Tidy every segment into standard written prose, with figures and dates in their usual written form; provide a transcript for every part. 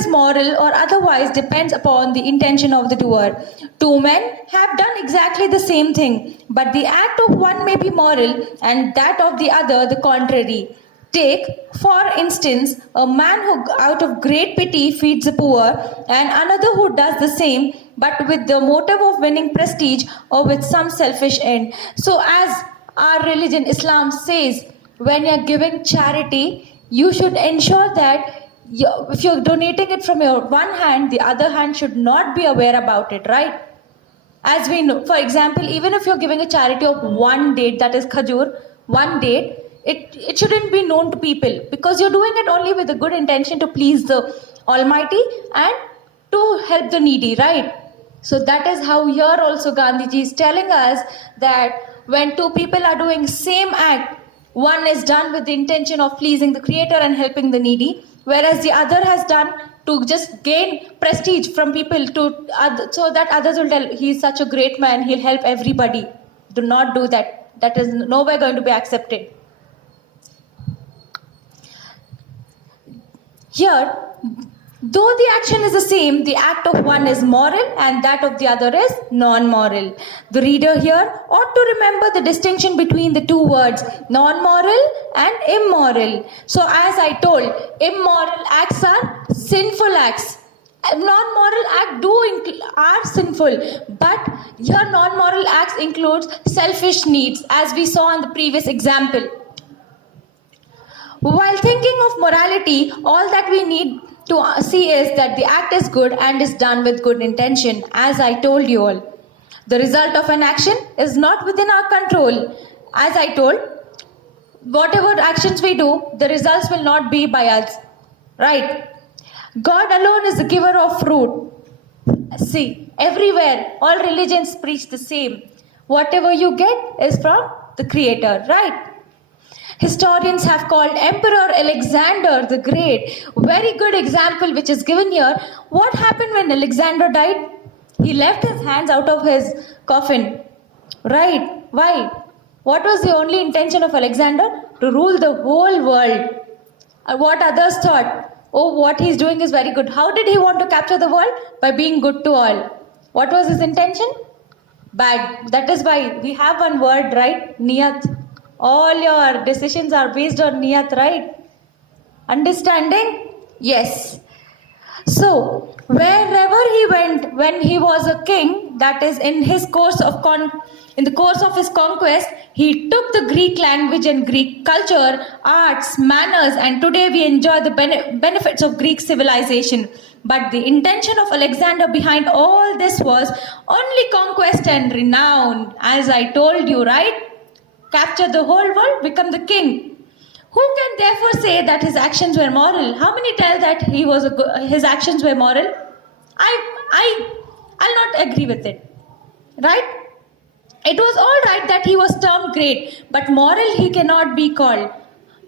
is moral or otherwise depends upon the intention of the doer. Two men have done exactly the same thing, but the act of one may be moral and that of the other the contrary. Take, for instance, a man who out of great pity feeds the poor and another who does the same but with the motive of winning prestige or with some selfish end. So as our religion, Islam, says, when you're giving charity, you should ensure that if you're donating it from your one hand, the other hand should not be aware about it, right? As we know, for example, even if you're giving a charity of one date, that is khajur, one date, it shouldn't be known to people because you're doing it only with a good intention to please the Almighty and to help the needy, right? So that is how here also Gandhiji is telling us that when two people are doing same act, one is done with the intention of pleasing the Creator and helping the needy, whereas the other has done to just gain prestige from people so that others will tell he's such a great man, he'll help everybody. Do not do that. That is nowhere going to be accepted. Here, though the action is the same, the act of one is moral and that of the other is non-moral. The reader here ought to remember the distinction between the two words, non-moral and immoral. So as I told, immoral acts are sinful acts. Non-moral acts are sinful, but here non-moral acts includes selfish needs, as we saw in the previous example. While thinking of morality, all that we need to see is that the act is good and is done with good intention, as I told you all. The result of an action is not within our control. As I told, whatever actions we do, the results will not be by us, right? God alone is the giver of fruit. See, everywhere, all religions preach the same. Whatever you get is from the Creator, right? Historians have called Emperor Alexander the Great. Very good example which is given here. What happened when Alexander died? He left his hands out of his coffin. Right? Why? What was the only intention of Alexander? To rule the whole world. What others thought? Oh, what he's doing is very good. How did he want to capture the world? By being good to all. What was his intention? Bad. That is why we have one word, right? Niyat. All your decisions are based on niyat, right? Understanding? Yes. So, wherever he went when he was a king, that is in the course of his conquest, he took the Greek language and Greek culture, arts, manners, and today we enjoy the benefits of Greek civilization. But the intention of Alexander behind all this was only conquest and renown, as I told you, right? Capture the whole world, become the king. Who can therefore say that his actions were moral? How many tell that his actions were moral? I'll not agree with it. Right? It was all right that he was termed great, but moral he cannot be called.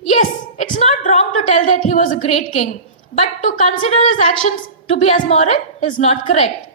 Yes, it's not wrong to tell that he was a great king, but to consider his actions to be as moral is not correct.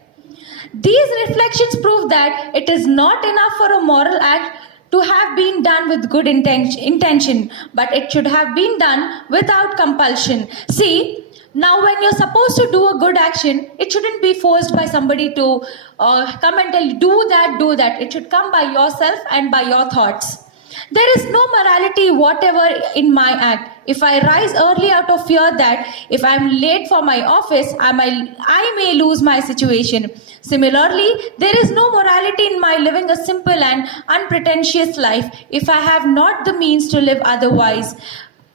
These reflections prove that it is not enough for a moral act to have been done with good intention, but it should have been done without compulsion. See, now when you're supposed to do a good action, it shouldn't be forced by somebody to come and tell you, do that. It should come by yourself and by your thoughts. There is no morality whatever in my act. If I rise early out of fear that if I'm late for my office, I may lose my situation. Similarly, there is no morality in my living a simple and unpretentious life if I have not the means to live otherwise.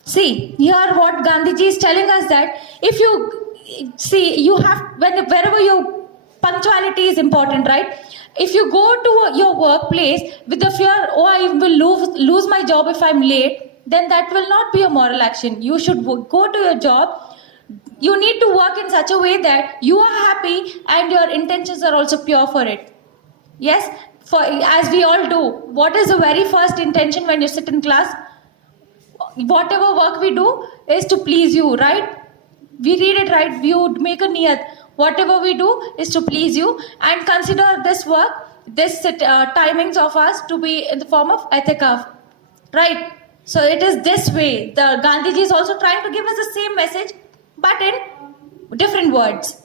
See, here what Gandhiji is telling us that if you see, you have, wherever your punctuality is important, right? If you go to your workplace with the fear, oh, I will lose my job if I'm late, then that will not be a moral action. You should go to your job. You need to work in such a way that you are happy and your intentions are also pure for it. Yes, as we all do. What is the very first intention when you sit in class? Whatever work we do is to please you, right? We read it right. We would make a niyat. Whatever we do is to please you and consider this work, this timings of us to be in the form of etikaf, right? So it is this way. The Gandhiji is also trying to give us the same message, but in different words.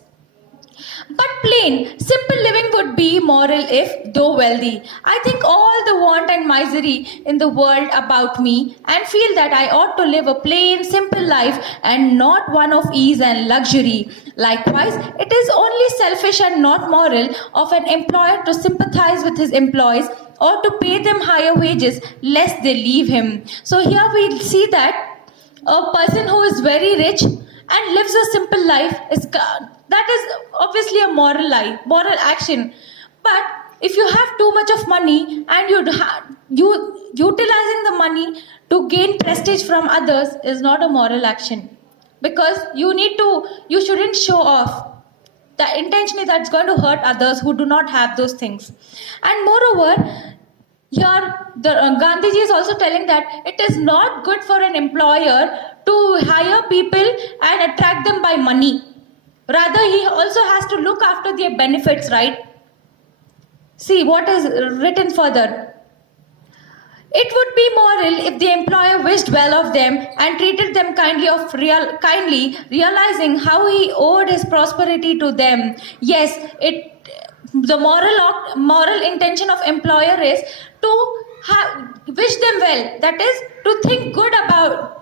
But plain, simple living would be moral if, though wealthy. I think all the want and misery in the world about me and feel that I ought to live a plain, simple life and not one of ease and luxury. Likewise, it is only selfish and not moral of an employer to sympathize with his employees or to pay them higher wages lest they leave him. So here we see that a person who is very rich and lives a simple life that is obviously a moral life, moral action. But if you have too much of money and you utilizing the money to gain prestige from others is not a moral action, because you shouldn't show off. The intentionally that's going to hurt others who do not have those things. And moreover, here, Gandhiji is also telling that it is not good for an employer to hire people and attract them by money. Rather, he also has to look after their benefits, right? See what is written further. It would be moral if the employer wished well of them and treated them kindly, realizing how he owed his prosperity to them. Yes, the moral intention of employer is to wish them well. That is to think good about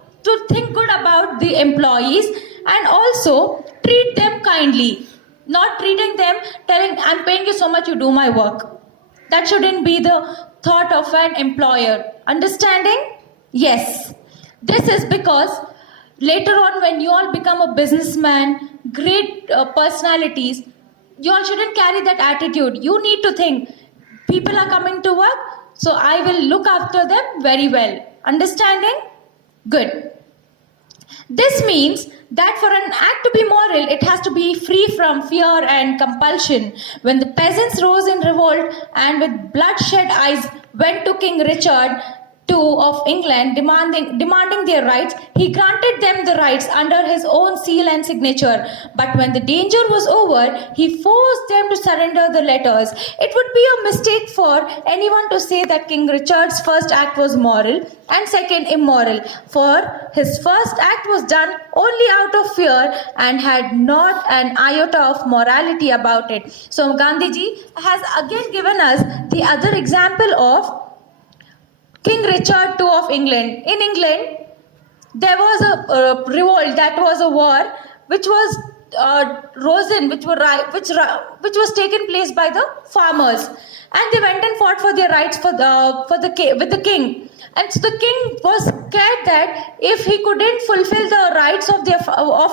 the employees and also treat them kindly. Not treating them, telling, I'm paying you so much, you do my work. That shouldn't be the thought of an employer. Understanding? Yes. This is because later on when you all become a businessman, great personalities, you all shouldn't carry that attitude. You need to think, people are coming to work, so I will look after them very well. Understanding? Good. This means that for an act to be moral, it has to be free from fear and compulsion. When the peasants rose in revolt and with bloodshed eyes went to King Richard II of England demanding their rights, he granted them the rights under his own seal and signature. But when the danger was over, he forced them to surrender the letters. It would be a mistake for anyone to say that King Richard's first act was moral and second immoral, for his first act was done only out of fear and had not an iota of morality about it. So Gandhiji has again given us the other example of King Richard II of England. In England, there was a revolt, that was a war, which was which was taken place by the farmers, and they went and fought for their rights with the king. And so the king was scared that if he couldn't fulfill the rights of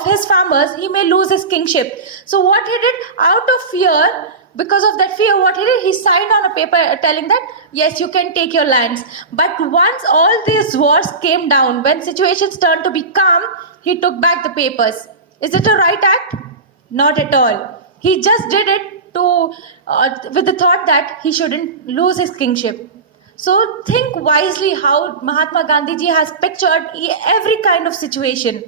his farmers, he may lose his kingship. So what he did, out of fear, because of that fear, what he did, he signed on a paper telling that, yes, you can take your lands. But once all these wars came down, when situations turned to be calm, he took back the papers. Is it a right act? Not at all. He just did it with the thought that he shouldn't lose his kingship. So think wisely how Mahatma Gandhiji has pictured every kind of situation.